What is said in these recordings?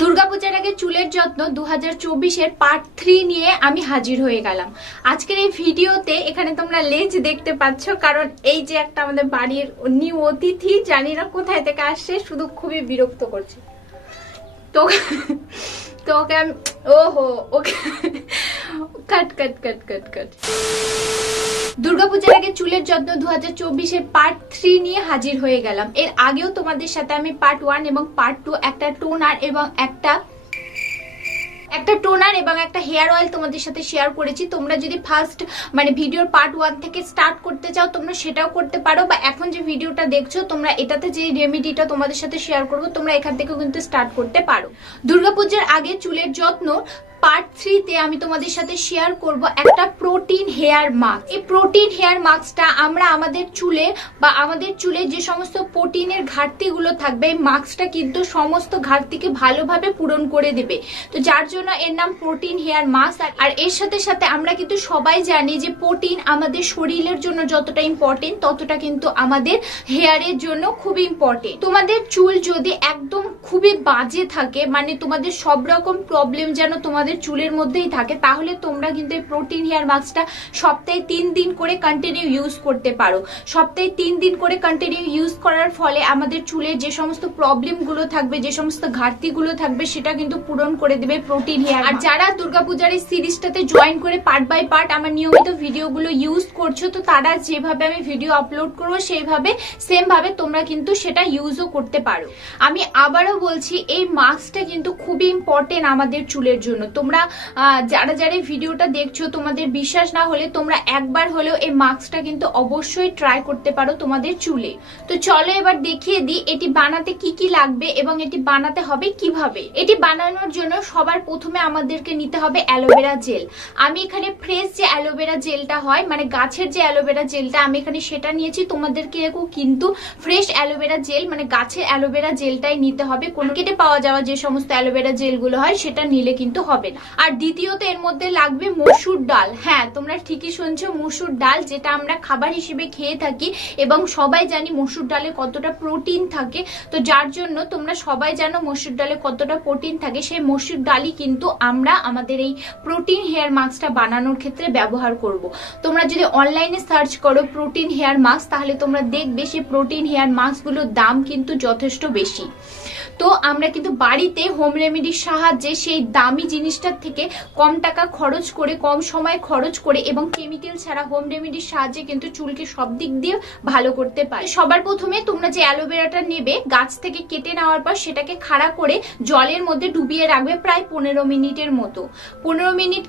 দুর্গাপূজার আগে চুলের যত্ন দু হাজার চব্বিশের পার্ট থ্রি নিয়ে আমি হাজির হয়ে গেলাম। আজকের এই ভিডিওতে এখানে তোমরা লেজ দেখতে পাচ্ছ, কারণ এই যে একটা আমাদের বাড়ির নিউ অতিথি, জানি না কোথায় থেকে আসছে, শুধু খুবই বিরক্ত করছে। তো তো ওকে আমি, ওহো, ওকে কাট কাট কাট কাট কাট দুর্গাপূজার আগে চুলের যত্ন দু হাজার পার্ট থ্রি নিয়ে হাজির হয়ে গেলাম। এর আগেও তোমাদের সাথে আমি পার্ট ওয়ান এবং পার্ট টু একটা টোনার এবং একটা একটা টোনার এবং একটা হেয়ার অয়েল তোমাদের সাথে শেয়ার করেছি। তোমরা যদি ফার্স্ট মানে ভিডিওর পার্ট ওয়ান থেকে স্টার্ট করতে চাও, তোমরা সেটাও করতে পারো। বা এখন যে ভিডিওটা দেখছ, তোমরা এটাতে যে রেমেডিটা তোমাদের সাথে শেয়ার করব, তোমরা এখান থেকেও কিন্তু স্টার্ট করতে পারো। দুর্গাপূজার আগে চুলের যত্ন পার্ট থ্রিতে আমি তোমাদের সাথে শেয়ার করব একটা প্রোটিন হেয়ার মাস্ক এই প্রোটিন হেয়ার মাস্কটা আমরা আমাদের চুলে বা আমাদের চুলে যে সমস্ত প্রোটিনের ঘাটতিগুলো থাকবে, এই মাস্কটা কিন্তু সমস্ত ঘাটতিকে ভালোভাবে পূরণ করে দেবে। তো যার জন্য এর নাম প্রোটিন হেয়ার মাস্ক আর এর সাথে সাথে আমরা কিন্তু সবাই জানি যে প্রোটিন আমাদের শরীরের জন্য যতটা ইম্পর্টেন্ট ততটা কিন্তু আমাদের হেয়ারের জন্য খুবই ইম্পর্টেন্ট তোমাদের চুল যদি একদম খুবই বাজে থাকে মানে তোমাদের সব রকম প্রবলেম যেন তোমাদের চুলের মধ্যেই থাকে তাহলে তোমরা কিন্তু এই প্রোটিন হেয়ার মাস্কটা সপ্তাহে তিন দিন করে কন্টিনিউ ইউজ করতে পারো। সপ্তাহে তিন দিন করে কন্টিনিউ ইউজ করার ফলে আমাদের চুলের যে সমস্ত প্রবলেমগুলো থাকবে যে সমস্ত ঘাটতিগুলো থাকবে সেটা কিন্তু পূরণ করে দেবে প্রোটিন হেয়ার আর যারা দুর্গাপূজার এই সিরিজটাতে জয়েন করে পার্ট বাই পার্ট আমার নিয়মিত ভিডিওগুলো ইউজ করছ তো তারা যেভাবে আমি ভিডিও আপলোড করব সেইভাবে সেমভাবে তোমরা কিন্তু সেটা ইউজও করতে পারো। আমি আবারও বলছি এই মাস্কটা কিন্তু খুবই ইম্পর্টেন্ট আমাদের চুলের জন্য। তোমরা যারা যারা ভিডিওটা দেখছ, তোমাদের বিশ্বাস না হলে তোমরা একবার হলেও এই মাস্কটা কিন্তু অবশ্যই ট্রাই করতে পারো তোমাদের চুলে। তো চলো এবার দেখিয়ে দিই, এটি বানাতে কি কি লাগবে এবং এটি বানাতে হবে কীভাবে। এটি বানানোর জন্য সবার প্রথমে আমাদেরকে নিতে হবে অ্যালোভেরা জেল। আমি এখানে ফ্রেশ যে অ্যালোভেরা জেলটা হয় মানে গাছের যে অ্যালোভেরা জেলটা, আমি এখানে সেটা নিয়েছি। তোমাদেরকে কিন্তু ফ্রেশ অ্যালোভেরা জেল মানে গাছের অ্যালোভেরা জেলটাই নিতে হবে। কোনো কেটে পাওয়া যাওয়া যে সমস্ত অ্যালোভেরা জেলগুলো হয়, সেটা নিলে কিন্তু হবে। না। আর দ্বিতীয়ত এর মধ্যে লাগবে মসুর ডাল। হ্যাঁ তোমরা ঠিকই শুনছো, মসুর ডাল, যেটা আমরা খাবার হিসেবে খেয়ে থাকি এবং সবাই জানি মসুর ডালে কতটা প্রোটিন থাকে। তো যার জন্য তোমরা সবাই জানো মসুর ডালে কতটা প্রোটিন থাকে। সেই মসুর ডালই কিন্তু আমরা আমাদের এই প্রোটিন হেয়ার মাস্কটা বানানোর ক্ষেত্রে ব্যবহার করব। তোমরা যদি অনলাইনে সার্চ করো প্রোটিন হেয়ার মাস্ক, তাহলে তোমরা দেখবে সেই প্রোটিন হেয়ার মাস্কগুলোর দাম কিন্তু যথেষ্ট বেশি। তো আমরা কিন্তু বাড়িতে হোম রেমেডির সাহায্যে সেই দামি জিনিসটার থেকে কম টাকা খরচ করে, কম সময় খরচ করে এবং কেমিক্যাল ছাড়া হোম রেমেডির সাহায্যে কিন্তু চুলকে সব দিক দিয়ে ভালো করতে পারে। সবার প্রথমে তোমরা যে অ্যালোভেরাটা নেবে, গাছ থেকে কেটে নেওয়ার পর সেটাকে খাড়া করে জলের মধ্যে ডুবিয়ে রাখবে প্রায় পনেরো মিনিটের মতো। পনেরো মিনিট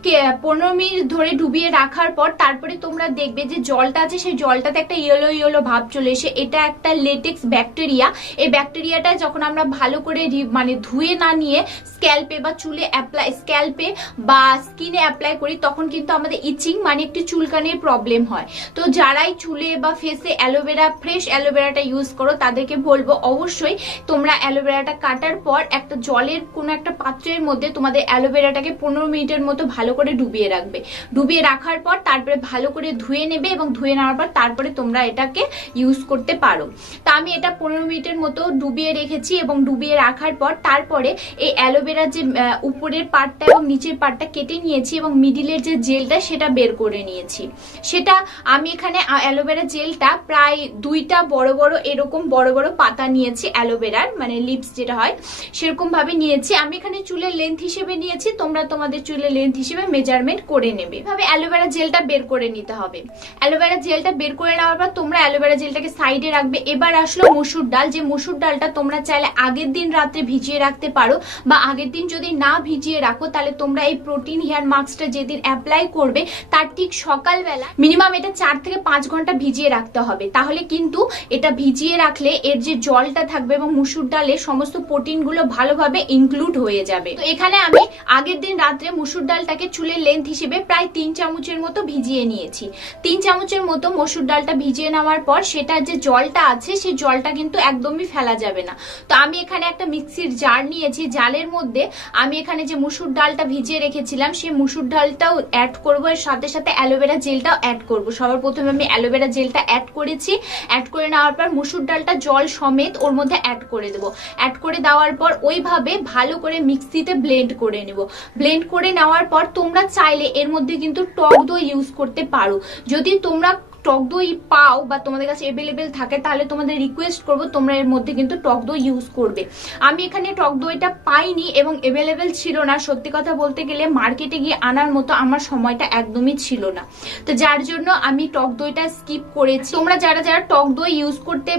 পনেরো মিনিট ধরে ডুবিয়ে রাখার পর তারপরে তোমরা দেখবে যে জলটা আছে, সেই জলটাতে একটা ইয়েলো ইয়েলো ভাব চলে এসে, এটা একটা লেটেক্স ব্যাকটেরিয়া এই ব্যাকটেরিয়াটা যখন আমরা ভালো করে রি- মানে ধুয়ে না নিয়ে স্ক্যাল্পে বা চুলে অ্যাপ্লাই স্ক্যাল্পে বা স্কিনে অ্যাপ্লাই করি, তখন কিন্তু আমাদের ইচিং মানে একটি চুলকানির প্রবলেম হয়। তো যারাই চুলে বা ফেসে অ্যালোভেরা ফ্রেশ অ্যালোভেরাটা ইউজ করো, তাদেরকে বলব অবশ্যই তোমরা অ্যালোভেরাটা কাটার পর একটা জলের কোনো একটা পাত্রের মধ্যে তোমাদের অ্যালোভেরাটাকে পনেরো মিনিটের মতো ভালো করে ডুবিয়ে রাখবে। ডুবিয়ে রাখার পর তারপরে ভালো করে ধুয়ে নেবে এবং ধুয়ে নেওয়ার পর তারপরে তোমরা এটাকে ইউজ করতে পারো। তা আমি এটা পনেরো মিনিটের মতো ডুবিয়ে রেখেছি এবং ডুবিয়ে রাখার পর তারপরে এই অ্যালোভেরার যে উপরের পার্টটা এবং নিচের পার্টটা কেটে নিয়েছি এবং মিডিলের যে জেলটা সেটা বের করে নিয়েছি। সেটা আমি এখানে অ্যালোভেরা জেলটা প্রায় দুইটা বড় বড় এরকম বড় বড় পাতা নিয়েছি অ্যালোভেরার মানে লিপস যেটা হয় সেরকম ভাবে নিয়েছি। আমি এখানে চুলের লেন্থ হিসেবে নিয়েছি, তোমরা তোমাদের চুলের লেন্থ হিসেবে মেজারমেন্ট করে নেবে। ভাবে অ্যালোভেরা জেলটা বের করে নিতে হবে। অ্যালোভেরা জেলটা বের করে নেওয়ার পর তোমরা অ্যালোভেরা জেলটাকে সাইডে রাখবে। এবার আসলো মসুর ডাল। যে মসুর ডালটা তোমরা চাইলে আগের দিন রাত্রে ভিজিয়ে রাখতে পারো বা আগের দিন যদি না ভিজিয়ে রাখো, তাহলে তোমরা এই প্রোটিন হেয়ার মাস্কটা যেদিন অ্যাপ্লাই করবে, তার ঠিক সকালবেলা মিনিমাম এটা চার থেকে পাঁচ ঘণ্টা ভিজিয়ে রাখতে হবে। তাহলে কিন্তু এটা ভিজিয়ে রাখলে এর যে জলটা থাকবে এবং মুসুর ডালে সমস্ত প্রোটিনগুলো ভালোভাবে ইনক্লুড হয়ে যাবে। তো এখানে আমি আগের দিন রাত্রে মুসুর ডালটাকে চুলের লেন্থ হিসেবে প্রায় তিন চামচের মতো ভিজিয়ে নিয়েছি। তিন চামচের মতো মসুর ডালটা ভিজিয়ে নেওয়ার পর সেটার যে জলটা আছে, সেই জলটা কিন্তু একদমই ফেলা যাবে না। তো আমি এখানে এখানে একটা মিক্সির জার নিয়েছি, জালের মধ্যে আমি এখানে যে মুসুর ডালটা ভিজিয়ে রেখেছিলাম, সেই মুসুর ডালটাও অ্যাড করব। এর সাথে সাথে অ্যালোভেরা জেলটাও অ্যাড করব। সবার প্রথমে আমি অ্যালোভেরা জেলটা অ্যাড করেছি। অ্যাড করে নেওয়ার পর মুসুর ডালটা জল সমেত ওর মধ্যে অ্যাড করে দেবো। অ্যাড করে দেওয়ার পর ওইভাবে ভালো করে মিক্সিতে ব্লেন্ড করে নেব। ব্লেন্ড করে নেওয়ার পর তোমরা চাইলে এর মধ্যে কিন্তু টক দই ইউজ করতে পারো। যদি তোমরা টক দই পাও বা তোমাদের কাছে অ্যাভেলেবেল থাকে, তাহলে তোমাদের রিকোয়েস্ট করব, তোমরা এর মধ্যে কিন্তু টক দই ইউজ করবে। আমি এখানে টক দইটা পাইনি এবং অ্যাভেলেবেল ছিল না। সত্যি কথা বলতে গেলে মার্কেটে গিয়ে আনার মতো আমার সময়টা একদমই ছিল না। তো যার জন্য আমি টক দইটা স্কিপ করেছি। তোমরা যারা যারা টক দই ইউজ করতে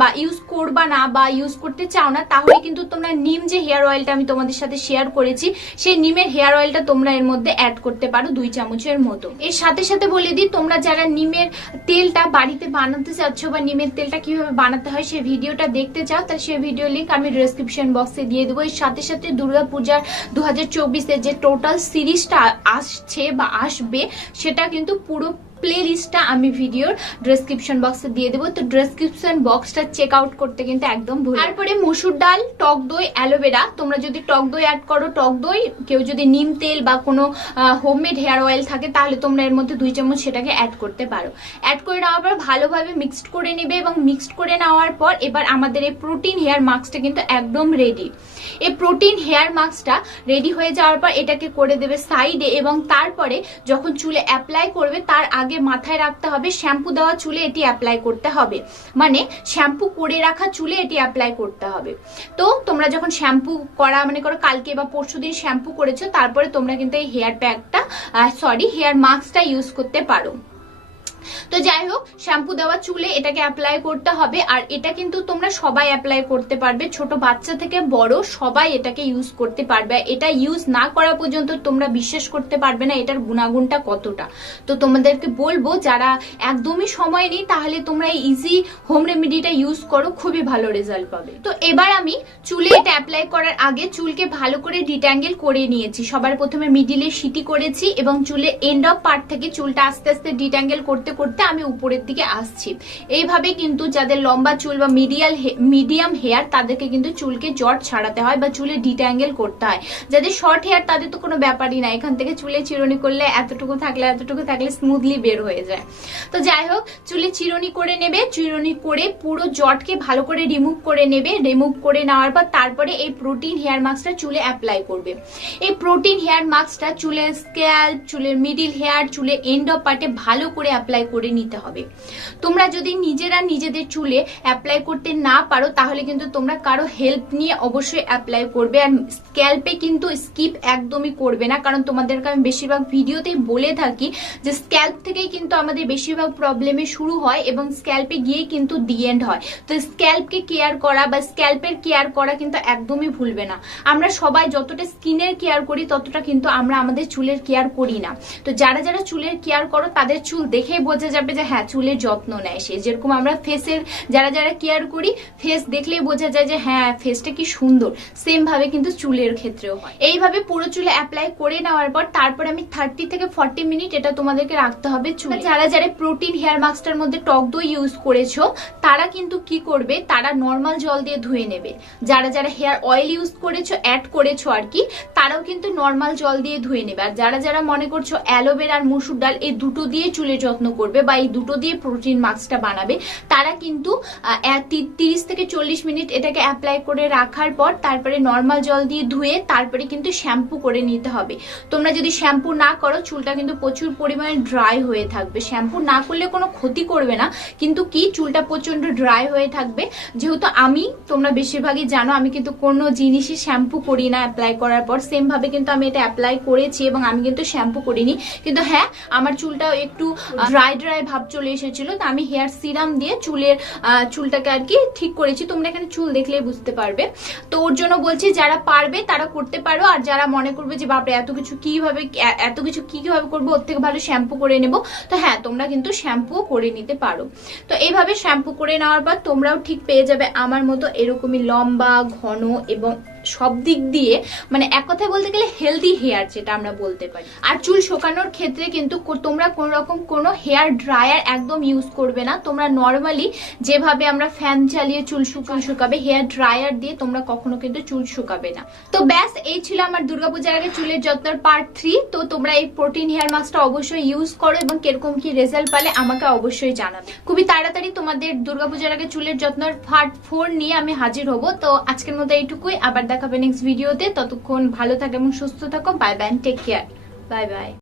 বা ইউজ করবা না বা ইউজ করতে চাও না, তাহলে কিন্তু তোমরা নিম যে হেয়ার অয়েলটা আমি তোমাদের সাথে শেয়ার করেছি, সেই নিমের হেয়ার অয়েলটা তোমরা এর মধ্যে অ্যাড করতে পারো দুই চামচের মতো। এর সাথে সাথে বলে দিই, তোমরা যারা নিমের তেলটা বাড়িতে বানাতে চাচ্ছ বা নিমের তেলটা কীভাবে বানাতে হয় সেই ভিডিওটা দেখতে চাও তাহলে সেই ভিডিও লিঙ্ক আমি ডিসক্রিপশন বক্সে দিয়ে দেবো। এর সাথে সাথে দুর্গাপূজার দু হাজার যে টোটাল সিরিজটা আসছে বা আসবে, সেটা কিন্তু পুরো প্লে লিস্টটা আমি ভিডিওর ডেসক্রিপশন বক্সে দিয়ে দেবো। তো ডেসক্রিপশন বক্সটা চেক আউট করতে কিন্তু একদম ভুল। তারপরে মসুর ডাল, টক দই, অ্যালোভেরা। তোমরা যদি টক দই অ্যাড করো, টক দই, কেউ যদি নিম তেল বা কোনো হোমমেড হেয়ার অয়েল থাকে, তাহলে তোমরা এর মধ্যে দুই চামচ সেটাকে অ্যাড করতে পারো। অ্যাড করে নেওয়ার পর ভালোভাবে মিক্সড করে নেবে এবং মিক্সড করে নেওয়ার পর এবার আমাদের এই প্রোটিন হেয়ার মাস্কটা কিন্তু একদম রেডি এই প্রোটিন হেয়ার মাস্কটা রেডি হয়ে যাওয়ার পর এটাকে করে দেবে সাইডে এবং তারপরে যখন চুলে অ্যাপ্লাই করবে, তার আগে মাথায় রাখতে হবে, শ্যাম্পু দেওয়া চুলে এটি অ্যাপ্লাই করতে হবে। মানে শ্যাম্পু করে রাখা চুলে এটি অ্যাপ্লাই করতে হবে। তো তোমরা যখন শ্যাম্পু করা মানে করো কালকে বা পরশু দিন শ্যাম্পু করেছ, তারপরে তোমরা কিন্তু এই হেয়ার প্যাকটা সরি হেয়ার মাস্কটা ইউজ করতে পারো। তো যাই হোক, শ্যাম্পু দেওয়া চুলে এটাকে অ্যাপ্লাই করতে হবে, আর এটা কিন্তু তোমরা সবাই অ্যাপ্লাই করতে পারবে। ছোট বাচ্চা থেকে বড় সবাই এটাকে ইউজ করতে পারবে। এটা ইউজ না করা পর্যন্ত তোমরা বিশ্বাস করতে পারবে না এটার গুণাগুণটা কতটা। তো তোমাদেরকে বলব, যারা একদমই সময় নেই, তাহলে তোমরা ইজি হোম রেমেডিটা ইউজ করো, খুবই ভালো রেজাল্ট পাবে। তো এবার আমি চুলে এটা অ্যাপ্লাই করার আগে চুলকে ভালো করে ডিট্যাঙ্গেল করে নিয়েছি। সবার প্রথমে মিডিলে সিটি করেছি এবং চুলে এন্ড অফ পার্ট থেকে চুলটা আস্তে আস্তে ডিট্যাঙ্গেল করতে করতে আমি উপরের দিকে আসছি। এইভাবে কিন্তু যাদের লম্বা চুল বা মিডিয়াল মিডিয়াম হেয়ার তাদেরকে কিন্তু চুলকে জট ছাড়াতে হয় বা চুলে ডিট্যাঙ্গেল করতে হয়। যাদের শর্ট হেয়ার তাদের তো কোনো ব্যাপারই না। এখান থেকে চুলে চিরুনি করলে এতটুকু থাকলে এতটুকু থাকলে স্মুথলি বের হয়ে যায়। তো যাই হোক, চুলে চিরুনি করে নেবে, চিরুনি করে পুরো জটকে ভালো করে রিমুভ করে নেবে। রিমুভ করে নেওয়ার পর তারপরে এই প্রোটিন হেয়ার মাস্কটা চুলে অ্যাপ্লাই করবে। এই প্রোটিন হেয়ার মাস্কটা চুলের স্ক্যাল্প চুলের মিডিল হেয়ার চুলে এন্ড অফ পার্টে ভালো করে অ্যাপ্লাই করে নিতে হবে। তোমরা যদি নিজেরা নিজেদের চুলে অ্যাপ্লাই করতে না পারো, তাহলে কিন্তু তোমরা কারও হেল্প নিয়ে অবশ্যই অ্যাপ্লাই করবে। আর স্ক্যাল্পে কিন্তু স্কিপ একদমই করবে না। কারণ তোমাদেরকে আমি বেশিরভাগ ভিডিওতেই বলে থাকি যে স্ক্যাল্প থেকেই কিন্তু আমাদের বেশিরভাগ প্রবলেমে শুরু হয় এবং স্ক্যাল্পে গিয়ে কিন্তু দি এন্ড হয়। তো স্ক্যাল্পকে কেয়ার করা বা স্ক্যাল্পের কেয়ার করা কিন্তু একদমই ভুলবে না। আমরা সবাই যতটা স্কিনের কেয়ার করি, ততটা কিন্তু আমরা আমাদের চুলের কেয়ার করি না। তো যারা যারা চুলের কেয়ার করো, তাদের চুল দেখেই বোঝা যাবে যে হ্যাঁ চুলের যত্ন নেয় সে। যেরকম আমরা ফেসের যারা যারা কেয়ার করি ফেস দেখলেই বোঝা যায় যে হ্যাঁ ফেসটা কি সুন্দর। সেম ভাবে কিন্তু চুলের ক্ষেত্রেও হয়। এইভাবে পুরো চুলে অ্যাপ্লাই করে নেওয়ার পর, তারপর আমি থার্টি থেকে ফর্টি মিনিট এটা তোমাদেরকে রাখতে হবে চুল। যারা যারা প্রোটিন হেয়ার মাস্কটার মধ্যে টক দই ইউজ করেছ, তারা কিন্তু কি করবে? তারা নর্মাল জল দিয়ে ধুয়ে নেবে। যারা যারা হেয়ার অয়েল ইউজ করেছ অ্যাড করেছ আর কি তারাও কিন্তু নর্মাল জল দিয়ে ধুয়ে নেবে। আর যারা যারা মনে করছ অ্যালোভেরা আর মসুর ডাল এই দুটো দিয়ে চুলের যত্ন করবে বা এই দুটো দিয়ে প্রোটিন মাস্কটা বানাবে, তারা কিন্তু তিরিশ থেকে চল্লিশ মিনিট এটাকে অ্যাপ্লাই করে রাখার পর তারপরে নর্মাল জল দিয়ে ধুয়ে তারপরে কিন্তু শ্যাম্পু করে নিতে হবে। তোমরা যদি শ্যাম্পু না করো, চুলটা কিন্তু প্রচুর পরিমাণে ড্রাই হয়ে থাকবে। শ্যাম্পু না করলে কোনো ক্ষতি করবে না, কিন্তু কি চুলটা প্রচণ্ড ড্রাই হয়ে থাকবে? যেহেতু আমি, তোমরা বেশিরভাগই জানো, আমি কিন্তু কোনো জিনিসই শ্যাম্পু করি না অ্যাপ্লাই করার পর। সেম ভাবে কিন্তু আমি এটা অ্যাপ্লাই করেছি এবং আমি কিন্তু শ্যাম্পু করিনি। কিন্তু হ্যাঁ আমার চুলটা একটু ড্রাই ড্রাই ভাব চলে এসেছিল, তো আমি হেয়ার সিরাম দিয়ে চুলের চুলটাকে আর কি ঠিক করেছি। তোমরা এখানে চুল দেখলেই বুঝতে পারবে। তো ওর জন্য বলছি, যারা পারবে তারা করতে পারো। আর যারা মনে করবে যে, বাপরে, এত কিছু কীভাবে এত কিছু কি কীভাবে করব, ওর থেকে ভালো শ্যাম্পু করে নেব। তো হ্যাঁ তোমরা কিন্তু শ্যাম্পু করে নিতে পারো। তো এইভাবে শ্যাম্পু করে নেওয়ার পর তোমরাও ঠিক পেয়ে যাবে। আমার মতো এরকমই লম্বা, ঘন এবং সব দিক দিয়ে মানে এক কথায় বলতে গেলে হেলদি হেয়ার যেটা আমরা বলতে পারি। আর চুল শোকানোর ক্ষেত্রে কিন্তু তোমরা কোন রকম কোনো হেয়ার ড্রায়ার একদম ইউজ করবে না। তোমরা নর্মালি যেভাবে আমরা ফ্যান চালিয়ে চুল শুকাবে হেয়ার ড্রায়ার দিয়ে তোমরা কখনো কিন্তু চুল শুকাবে না। তো ব্যাস, এই ছিল আমার দুর্গাপূজার আগে চুলের যত্নের পার্ট থ্রি তো তোমরা এই প্রোটিন হেয়ার মাস্কটা অবশ্যই ইউজ করো এবং কীরকম কি রেজাল্ট পালে আমাকে অবশ্যই জানাবে। খুবই তাড়াতাড়ি তোমাদের দুর্গাপূজার আগে চুলের যত্নের পার্ট ফোর নিয়ে আমি হাজির হব। তো আজকের মতো এইটুকুই। আবার দেখাবে নেক্সট ভিডিওতে ততক্ষণ ভালো থাকো এবং সুস্থ থাকো। Bye bye take care bye bye